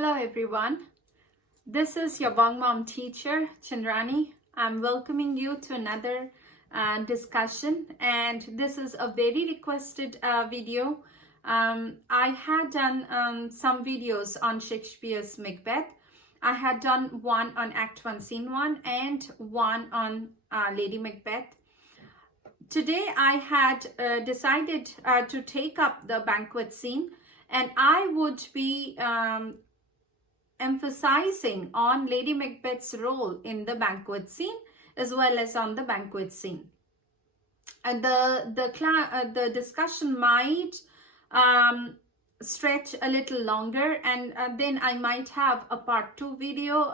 Hello everyone, this is your Bang Mom teacher Chandrani. I'm welcoming you to another discussion, and this is a very requested video. I had done some videos on Shakespeare's Macbeth. I had done one on Act 1 Scene 1 and one on Lady Macbeth. Today I had decided to take up the banquet scene, and I would be emphasizing on Lady Macbeth's role in the banquet scene as well as on the banquet scene. And the discussion might stretch a little longer, and then I might have a part 2 video.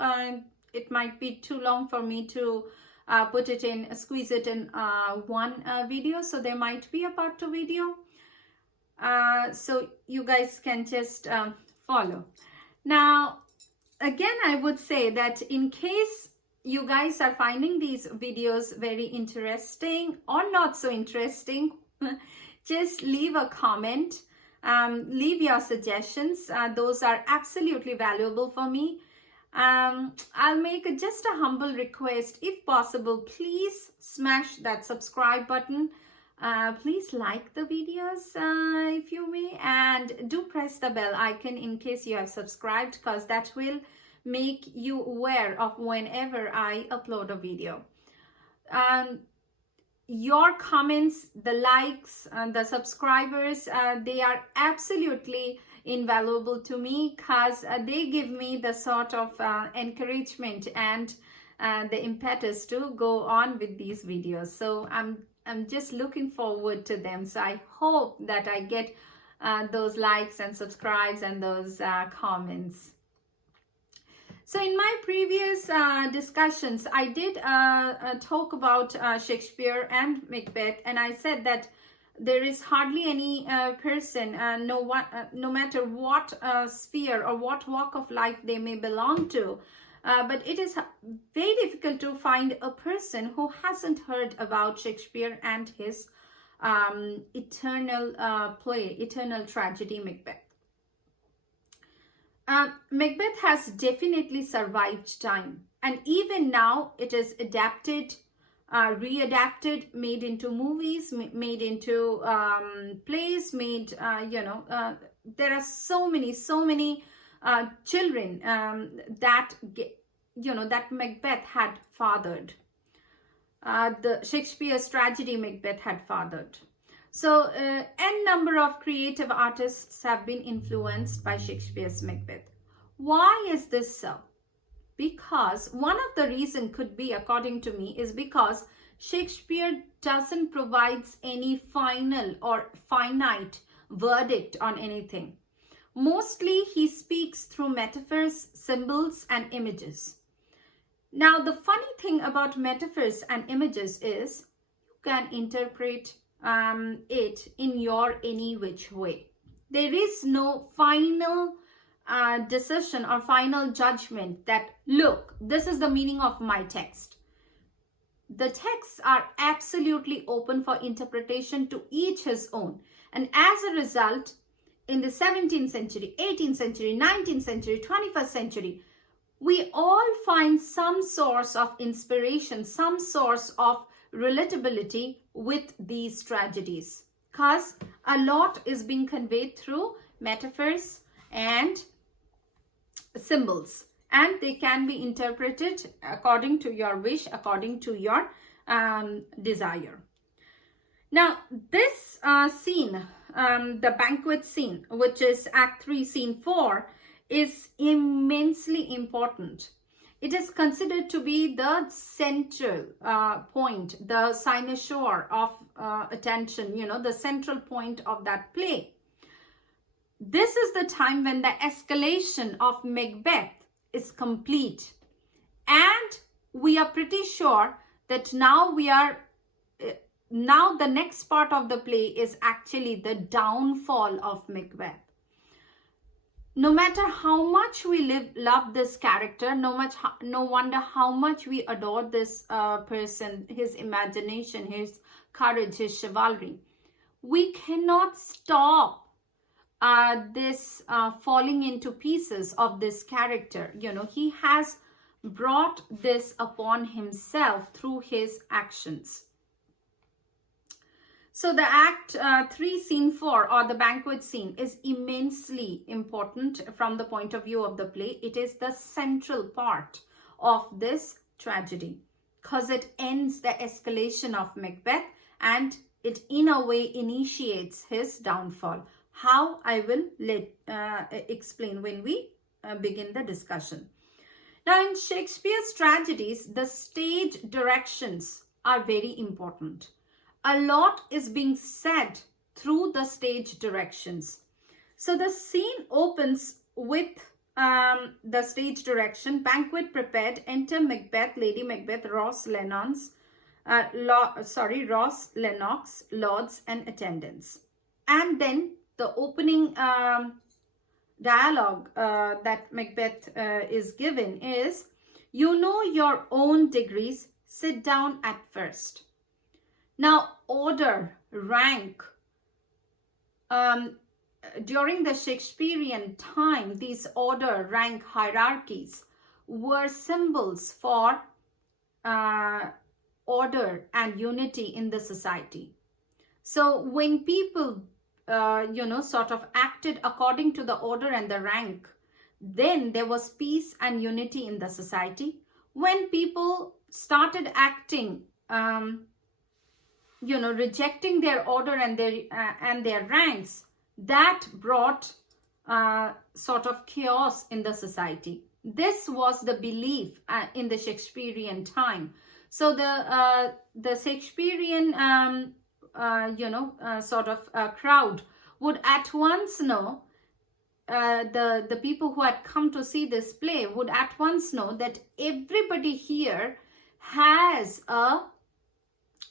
It might be too long for me to squeeze it in one video, so there might be a part 2 video. So you guys can just follow. Now, again, I would say that in case you guys are finding these videos very interesting or not so interesting, just leave a comment, leave your suggestions. Those are absolutely valuable for me. I'll make just a humble request. If possible, please smash that subscribe button. Please like the videos if you may, and do press the bell icon in case you have subscribed, because that will make you aware of whenever I upload a video. Your comments, the likes, the subscribers, they are absolutely invaluable to me, because they give me the sort of encouragement and the impetus to go on with these videos. So I'm just looking forward to them. So I hope that I get those likes and subscribes and those comments. So in my previous discussions, I did talk about Shakespeare and Macbeth, and I said that there is hardly any person, no matter what sphere or what walk of life they may belong to, but it is very difficult to find a person who hasn't heard about Shakespeare and his eternal play, eternal tragedy, Macbeth. Macbeth has definitely survived time, and even now it is adapted, readapted, made into movies, made into plays, made, there are so many children that Macbeth had fathered. The Shakespeare's tragedy Macbeth had fathered. So n number of creative artists have been influenced by Shakespeare's Macbeth. Why is this so? Because one of the reasons could be, according to me, is because Shakespeare doesn't provide any final or finite verdict on anything. Mostly he speaks through metaphors, symbols, and images. Now, the funny thing about metaphors and images is you can interpret it in your any which way. There is no final decision or final judgment that, look, this is the meaning of my text. The texts are absolutely open for interpretation, to each his own. And as a result, in the 17th century, 18th century, 19th century, 21st century, we all find some source of inspiration, some source of relatability with these tragedies, because a lot is being conveyed through metaphors and symbols, and they can be interpreted according to your wish, according to your desire. Now, this scene, the banquet scene, which is Act 3, Scene 4, is immensely important. It is considered to be the central point, the cynosure of attention, the central point of that play. This is the time when the escalation of Macbeth is complete. And we are pretty sure that now the next part of the play is actually the downfall of Macbeth. No matter how much we love this character, no wonder how much we adore this person, his imagination, his courage, his chivalry, we cannot stop this falling into pieces of this character. He has brought this upon himself through his actions. So the Act 3, Scene 4, or the banquet scene, is immensely important from the point of view of the play. It is the central part of this tragedy because it ends the escalation of Macbeth, and it in a way initiates his downfall. How, I will explain when we begin the discussion. Now, in Shakespeare's tragedies, the stage directions are very important. A lot is being said through the stage directions. So the scene opens with the stage direction: banquet prepared, enter Macbeth, Lady Macbeth, Ross Lennox, lords and attendants. And then the opening dialogue that Macbeth is given is, "You know your own degrees, sit down at first." Now, order, rank, during the Shakespearean time, these order, rank hierarchies were symbols for order and unity in the society. So when people, sort of acted according to the order and the rank, then there was peace and unity in the society. When people started acting, rejecting their order and their ranks, that brought sort of chaos in the society. This was the belief in the Shakespearean time. So the Shakespearean crowd would at once know, the people who had come to see this play would at once know that everybody here has a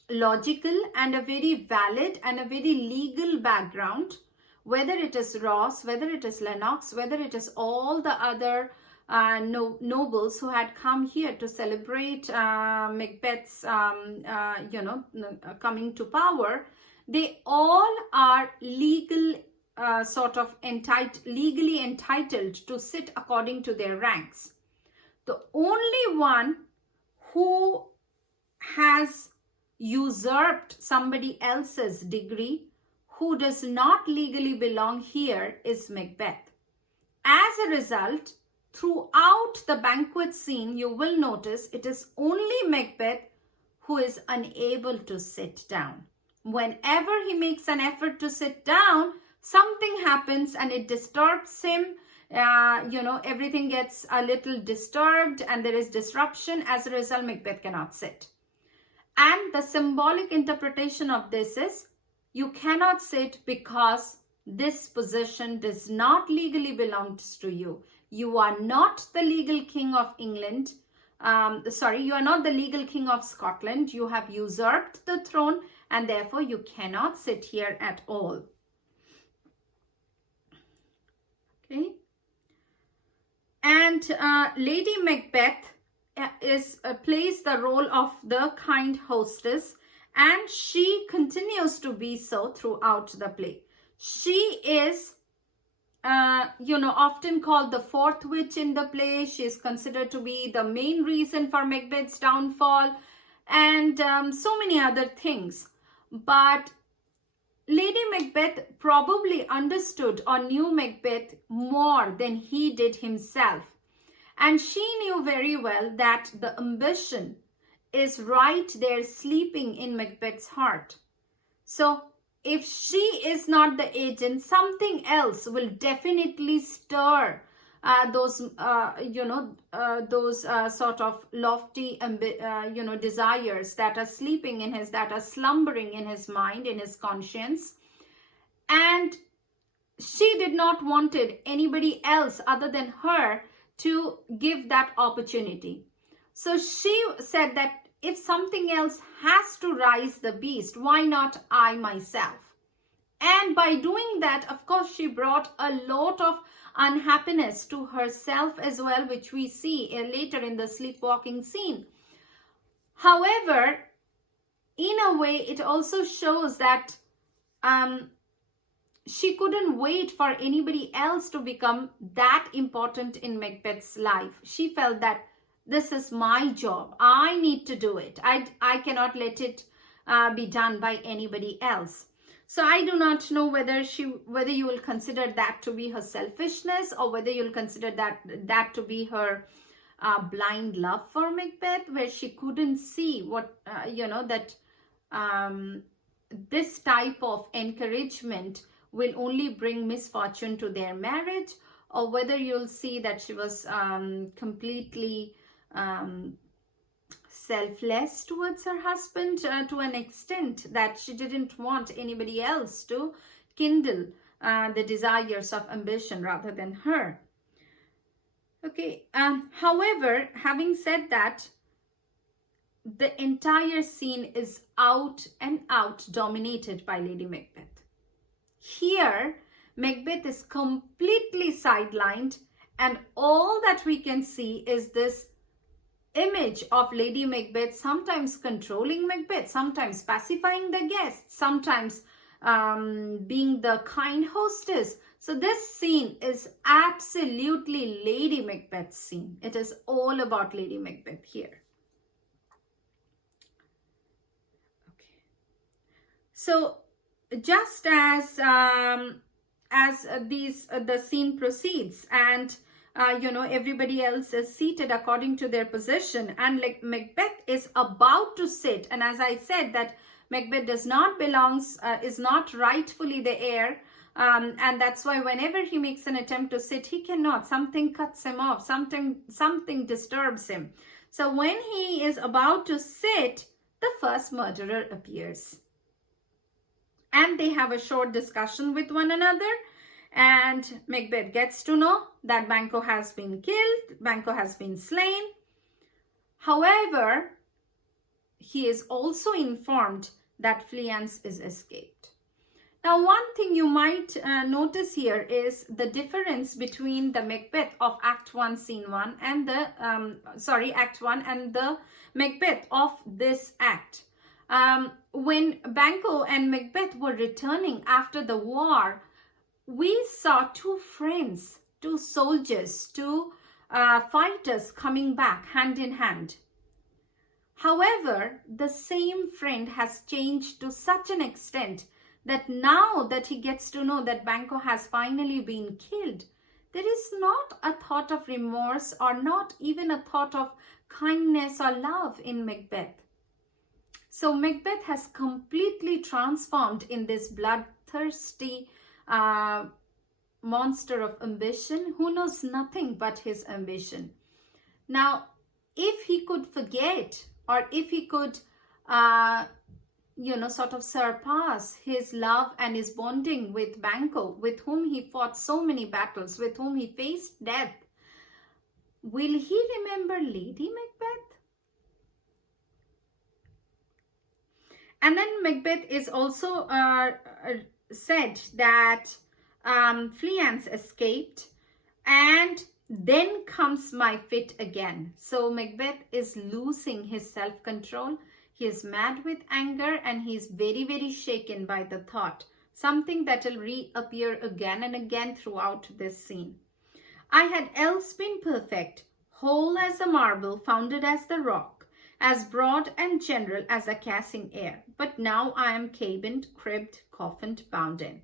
logical and a very valid and a very legal background, whether it is Ross, whether it is Lennox, whether it is all the other nobles who had come here to celebrate Macbeth's coming to power. They all are legally entitled to sit according to their ranks. The only one who has usurped somebody else's degree, who does not legally belong here, is Macbeth. As a result, throughout the banquet scene, you will notice it is only Macbeth who is unable to sit down. Whenever he makes an effort to sit down, something happens and it disturbs him. Everything gets a little disturbed and there is disruption. As a result, Macbeth cannot sit. And the symbolic interpretation of this is, you cannot sit because this position does not legally belong to you. You are not the legal king of England. You are not the legal king of Scotland. You have usurped the throne and therefore you cannot sit here at all. Okay. And Lady Macbeth plays the role of the kind hostess, and she continues to be so throughout the play. She is often called the fourth witch in the play. She is considered to be the main reason for Macbeth's downfall, and so many other things. But Lady Macbeth probably understood or knew Macbeth more than he did himself. And she knew very well that the ambition is right there sleeping in Macbeth's heart. So if she is not the agent, something else will definitely stir those sort of lofty, desires that are sleeping in that are slumbering in his mind, in his conscience. And she did not wanted anybody else other than her to give that opportunity. So she said that if something else has to rise the beast, why not I myself? And by doing that, of course, she brought a lot of unhappiness to herself as well, which we see later in the sleepwalking scene. However, in a way, it also shows that she couldn't wait for anybody else to become that important in Macbeth's life. She felt that this is my job. I need to do it. I cannot let it be done by anybody else. So I do not know whether you will consider that to be her selfishness, or whether you'll consider that to be her blind love for Macbeth, where she couldn't see what that this type of encouragement will only bring misfortune to their marriage, or whether you'll see that she was completely selfless towards her husband to an extent that she didn't want anybody else to kindle the desires of ambition rather than her. Okay, however, having said that, the entire scene is out and out dominated by Lady Macbeth. Here, Macbeth is completely sidelined, and all that we can see is this image of Lady Macbeth, sometimes controlling Macbeth, sometimes pacifying the guests, sometimes being the kind hostess. So this scene is absolutely Lady Macbeth's scene. It is all about Lady Macbeth here. Okay. So just as the scene proceeds, and everybody else is seated according to their position, and like Macbeth is about to sit, and as I said that Macbeth is not rightfully the heir, and that's why whenever he makes an attempt to sit, he cannot. Something cuts him off, something disturbs him. So when he is about to sit, the first murderer appears, and they have a short discussion with one another. And Macbeth gets to know that Banquet has been killed, Banquet has been slain. However, he is also informed that Fleance is escaped. Now, one thing you might notice here is the difference between the Macbeth of Act 1, Scene 1 and Act 1 and the Macbeth of this act. When Banquet and Macbeth were returning after the war, we saw two friends, two soldiers, two fighters coming back hand in hand. However, the same friend has changed to such an extent that now that he gets to know that Banquet has finally been killed, there is not a thought of remorse or not even a thought of kindness or love in Macbeth. So Macbeth has completely transformed in this bloodthirsty monster of ambition who knows nothing but his ambition. Now, if he could forget, or if he could sort of surpass his love and his bonding with Banquet, with whom he fought so many battles, with whom he faced death, will he remember Lady Macbeth? And then Macbeth is also said that Fleance escaped, and then comes my fit again. So Macbeth is losing his self-control. He is mad with anger, and he is very, very shaken by the thought, something that will reappear again and again throughout this scene. I had else been perfect, whole as a marble, founded as the rock, as broad and general as a casing air. But now I am cabined, cribbed, coffined, bound in.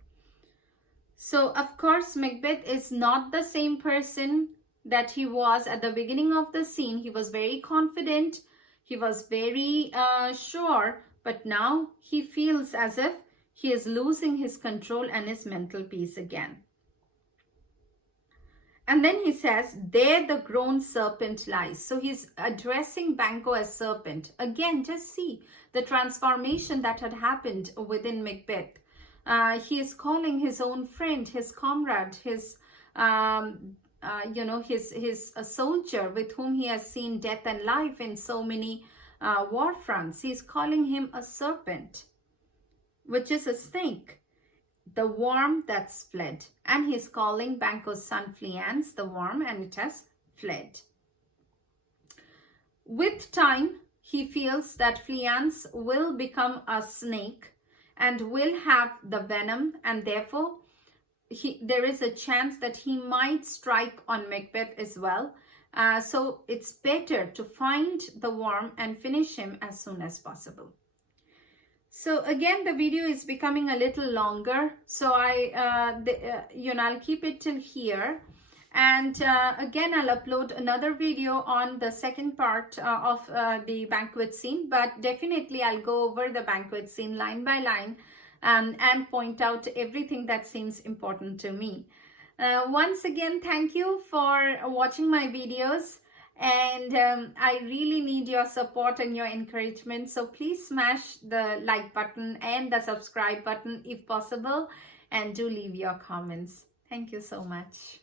So, of course, Macbeth is not the same person that he was at the beginning of the scene. He was very confident. He was very sure. But now he feels as if he is losing his control and his mental peace again. And then he says, there the grown serpent lies. So he's addressing Banquet as serpent. Again, just see the transformation that had happened within Macbeth. He is calling his own friend, his comrade, his soldier with whom he has seen death and life in so many war fronts. He's calling him a serpent, which is a snake, the worm that's fled. And he's calling Banquet's son Fleance the worm, and it has fled. With time, he feels that Fleance will become a snake and will have the venom, and therefore there is a chance that he might strike on Macbeth as well. So it's better to find the worm and finish him as soon as possible. So again, the video is becoming a little longer, so I'll keep it till here. And again, I'll upload another video on the second part of the banquet scene, but definitely I'll go over the banquet scene line by line and point out everything that seems important to me. Once again, thank you for watching my videos, and I really need your support and your encouragement. So please smash the like button and the subscribe button if possible, and do leave your comments. Thank you so much.